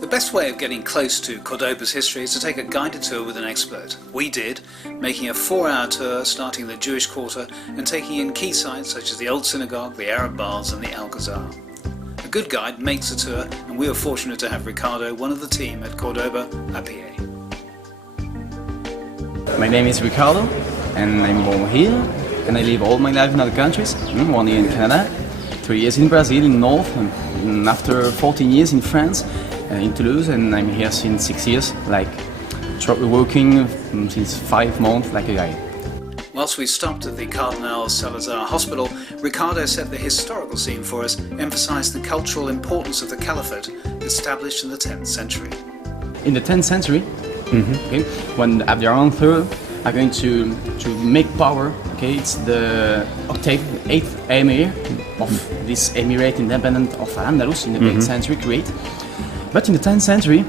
The best way of getting close to Cordoba's history is to take a guided tour with an expert. We did, making a 4-hour tour starting in the Jewish quarter and taking in key sites such as the Old Synagogue, the Arab Baths and the Alcazar. A good guide makes a tour, and we were fortunate to have Ricardo, one of the team at Cordoba A Pie. My name is Ricardo and I'm born here and I live all my life in other countries, 1 year in Canada, 3 years in Brazil in North, and after 14 years in France, in Toulouse, and I'm here since 6 years, like working since 5 months like a guy. Whilst we stopped at the Cardinal Salazar Hospital, Ricardo set the historical scene for us, emphasised the cultural importance of the Caliphate established in the 10th century. In the 10th century, okay, when Abderrahman III are going to make power, okay, it's the 8th emir of this emirate independent of Andalus in the 8th century create. But in the 10th century,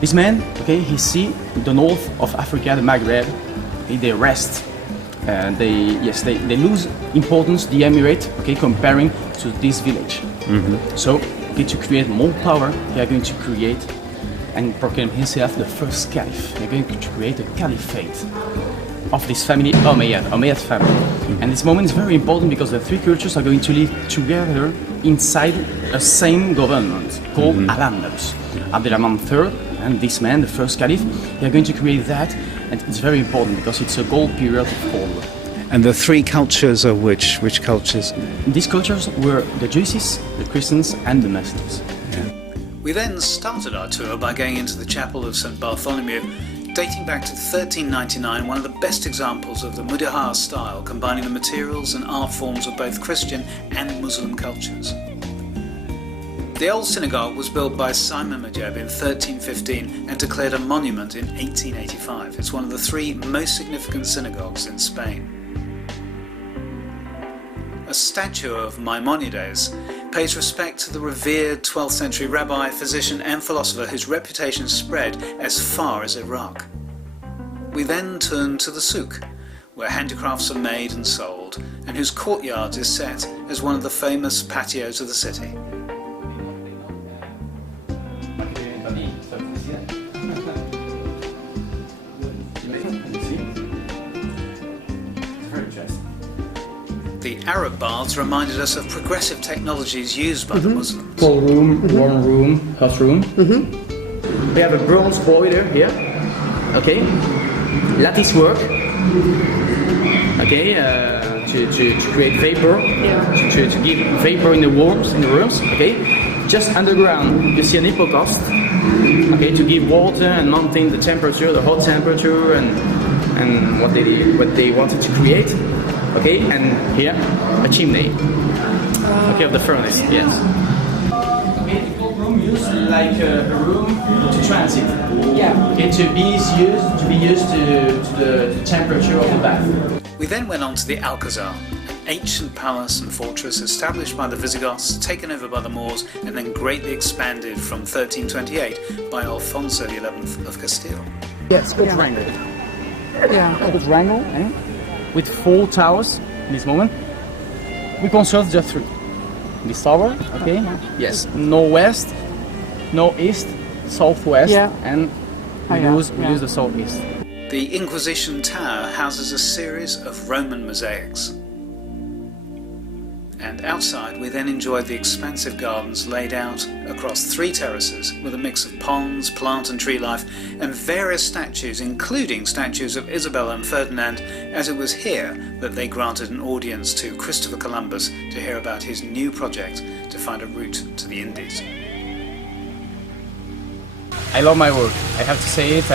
this man, okay, he see the north of Africa, the Maghreb, okay, they rest. They lose importance, the emirate, okay, comparing to this village. So, okay, to create more power, they are going to create and proclaim himself the first caliph. They're going to create a caliphate of this family, Umayyad family. And this moment is very important because the 3 cultures are going to live together inside a same government called Al-Andalus. Abderrahman III and this man, the first caliph, they are going to create that, and it's very important because it's a gold period of Cordoba. And the 3 cultures are which cultures? These cultures were the Jews, the Christians and the Muslims. We then started our tour by going into the chapel of St. Bartholomew, dating back to 1399, one of the best examples of the Mudahar style, combining the materials and art forms of both Christian and Muslim cultures. The old synagogue was built by Simon Majeb in 1315 and declared a monument in 1885. It's one of the 3 most significant synagogues in Spain. A statue of Maimonides pays respect to the revered 12th century rabbi, physician and philosopher whose reputation spread as far as Iraq. We then turn to the souk, where handicrafts are made and sold, and whose courtyard is set as one of the famous patios of the city. The Arab baths reminded us of progressive technologies used by the Muslims. Cold room, warm room, hot room. We have a bronze boiler here, okay, lattice work, okay, to create vapor, to give vapor in the rooms, okay. Just underground, you see an hypocaust, okay, to give water and maintain the temperature, the hot temperature, and what they wanted to create. Okay, and here, a chimney, okay, of the furnace, yes. Okay, the cold room used like a room to transit, okay, to be used to the temperature of the bath. We then went on to the Alcazar, an ancient palace and fortress established by the Visigoths, taken over by the Moors, and then greatly expanded from 1328 by Alfonso XI of Castile. Yes, quadrangle. Quadrangle, eh? With 4 towers in this moment. We construct just 3. This tower, okay? Yes, northwest, northeast, southwest, and we lose the southeast. The Inquisition Tower houses a series of Roman mosaics. And outside we then enjoyed the expansive gardens laid out across 3 terraces with a mix of ponds, plant and tree life, and various statues, including statues of Isabella and Ferdinand, as it was here that they granted an audience to Christopher Columbus to hear about his new project to find a route to the Indies. I love my work, I have to say it.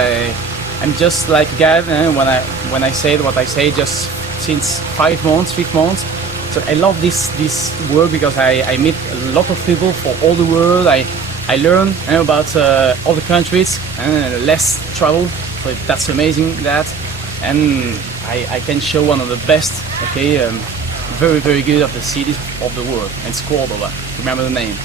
I'm just like a guy when I say what I say just since 5 months. So I love this work because I meet a lot of people from all the world. I learn about other countries and less travel. So that's amazing that, and I can show one of the best, okay, very good of the cities of the world. And it's Cordoba. Remember the name.